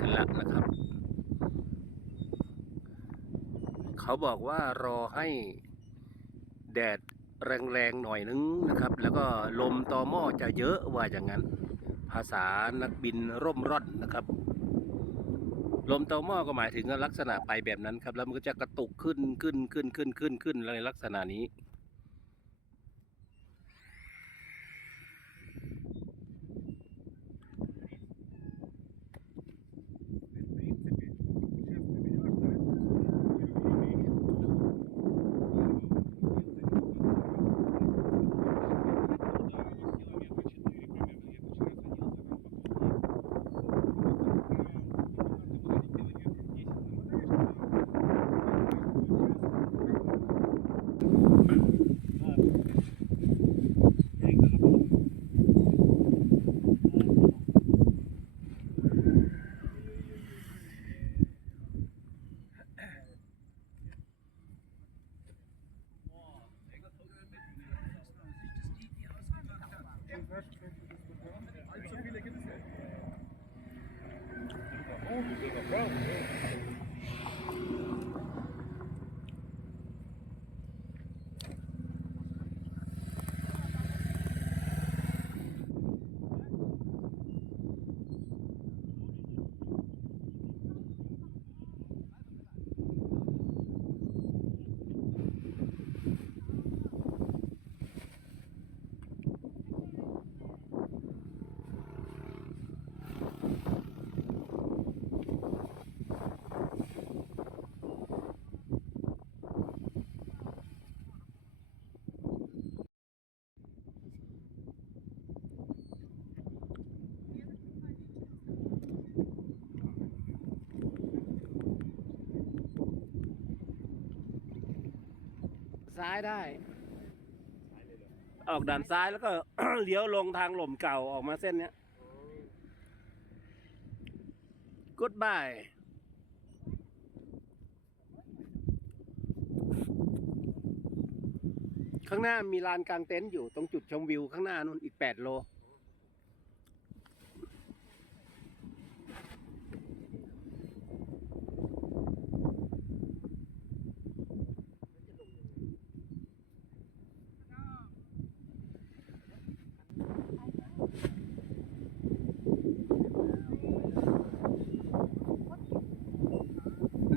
กันแล้วนะครับ เขาบอกว่ารอให้แดดแรงๆหน่อยนึงนะครับ แล้วก็ลมตอหม้อจะเยอะว่าอย่างนั้น ภาษานักบินร่มร่อนนะครับ ลมตอหม้อก็หมายถึงลักษณะไปแบบนั้นครับ แล้วมันก็จะกระตุกขึ้นขึ้นขึ้นขึ้นขึ้นขึ้นในลักษณะนี้ Ooh, ซ้ายได้ ออกด่านซ้ายแล้วก็ เลี้ยวลงทางหล่มเก่าออกมาเส้นเนี้ย Goodbye ข้างหน้ามีลานกลางเต็นท์อยู่ตรงจุดชมวิวข้างหน้านู่นอีก 8 โล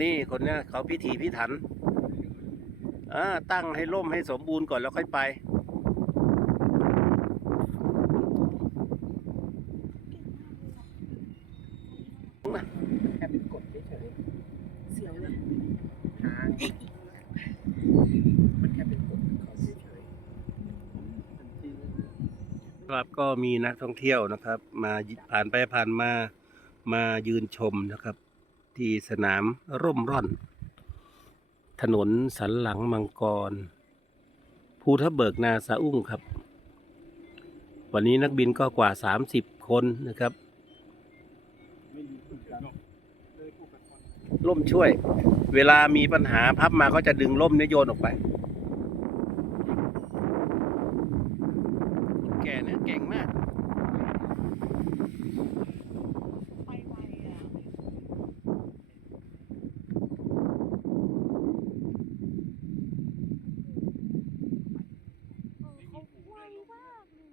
นี่คนเนี้ยเขาพิถีพิถันอ่าตั้งให้ร่มให้สมบูรณ์ก่อนแล้วค่อยไป แค่เป็นกฎเฉยๆเสียวเลยทาง มันแค่เป็นกฎเขาเฉยๆมันจริง ครับก็มีนักท่องเที่ยวนะครับ มาผ่านไปผ่านมามายืนชมนะครับ ที่สนามร่มร่อน ถนนสันหลังมังกร ภูทะเบิกนาสะอุ้งครับ วันนี้นักบินก็กว่า 30 คนนะครับร่มช่วย เวลามีปัญหาพับมาก็จะดึงร่มเนี้โยนออกไปแกเนี่ยเก่งมาก ไปไวอะเออเขาไวมากเลย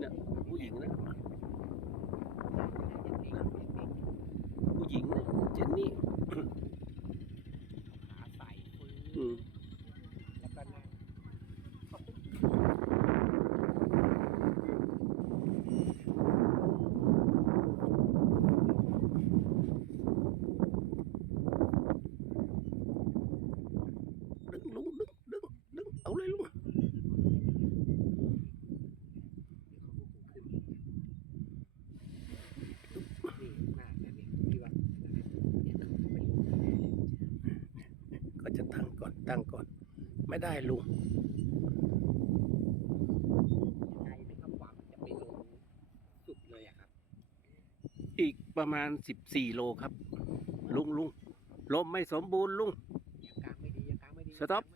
เนี่ยผู้หญิงนะผู้หญิง นะเจนนี่ ขาใส่ฟื้น อืม แล้วก็นั่ง ดึงลุงดึงดึงดึงเอาเลยลุง นี่หน้าเนี่ยเนี่ยที่ว่าเนี่ยเขาไม่รู้แน่เลย ก็จะตั้งก่อนตั้งก่อน ไม่ได้ลุงไกลไหมครับกว่ามันจะไปลงสุดเลยอะครับ อีกประมาณ14โลครับ ลุงลุงลมไม่สมบูรณ์ลุง อย่ากลางไม่ดีอย่ากลางไม่ดี Stop ย่ากลางไม่